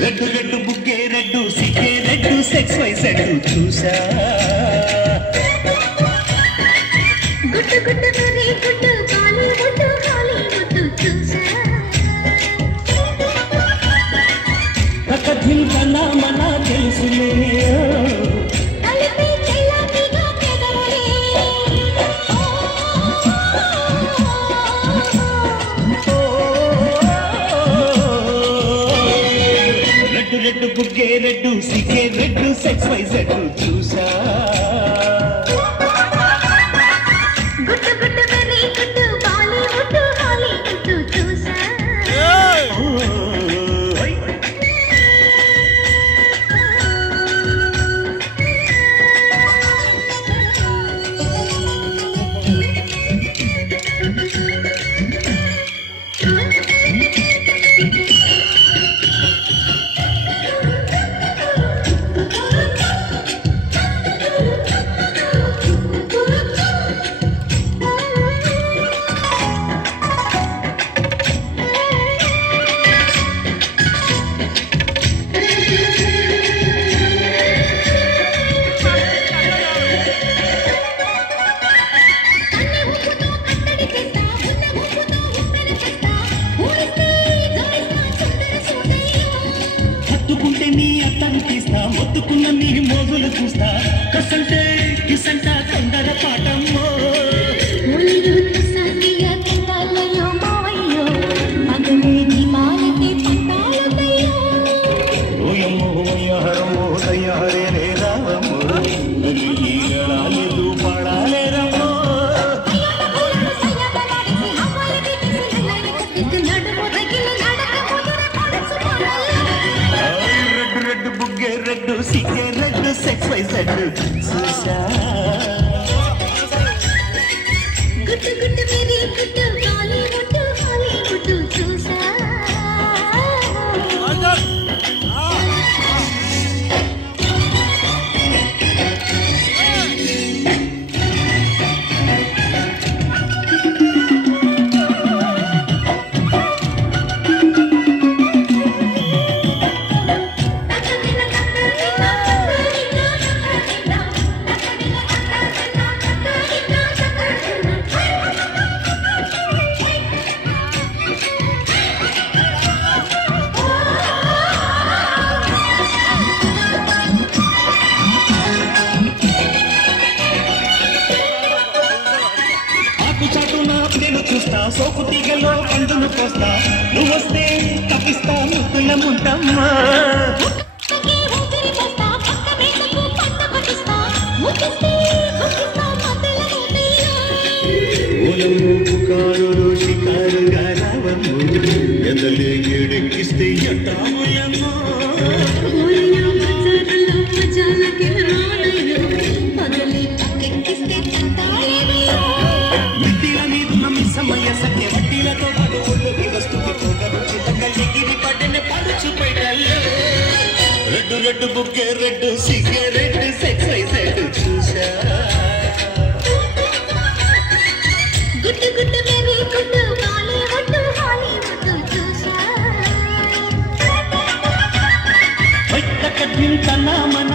red red బుక్కే red సిగ్గే red సెక్స్ వైస్ రెడ్డు చూసా గుట్టు గుట్టు మరి గుట్టు హాలీవుడ్ చూసా కథిల్ కన్నా మన తెలుసులే రెడ్డు బుగ్గే రెడ్డు సిగ్గే రెడ్డు సెక్స్ వైస్ రెడ్డు చూసా గుట్టు గుట్టు మరి గుట్టు హాలీవుడ్ చూసా హత్తుకుంటే నీ అత్తను తీస్తా మొత్తుకున్న నీ మోగులు చూస్తా కసంటే కిసంట తొందర పాటమ్మో ఓయమ్మో ఓయహరమ్మో దయ్యహరే రే రామమ్మో నీగళాలేదు పాడాలే రమ్మో రెడ్డు బుగ్గే రెడ్డు సిగ్గే రెడ్డు సెక్స్ వైస్ రెడ్డు చూసా గుట్టు గుట్టు మరి గుట్టు హాలీవుడ్ చూసా నేను చూస్తా సోకు తీగలో అందును పోస్తా నువ్వు వస్తే తప్పిస్తా ముద్దుల ముంటమ్మా పుకారులు షికారుగా రావమ్ము ఎందలే ఏడెక్కిస్తే ఎట్టామయ్యమ్మో సమయ సత్య వడ్డీలతో పాటు ఒళ్ళుకి వస్తుంది తగ్గలిగిరి పడిన పడుచు పైడల్లే రెడ్డు రెడ్డు బుక్కే రెడ్డు సిగ్గే రెడ్డు సెక్స్ వైస్ రెడ్డు చూసా గుట్టు గుట్టు మరి గుట్టు హాలీవుడ్ చూసా కథిల్ కన్నా మన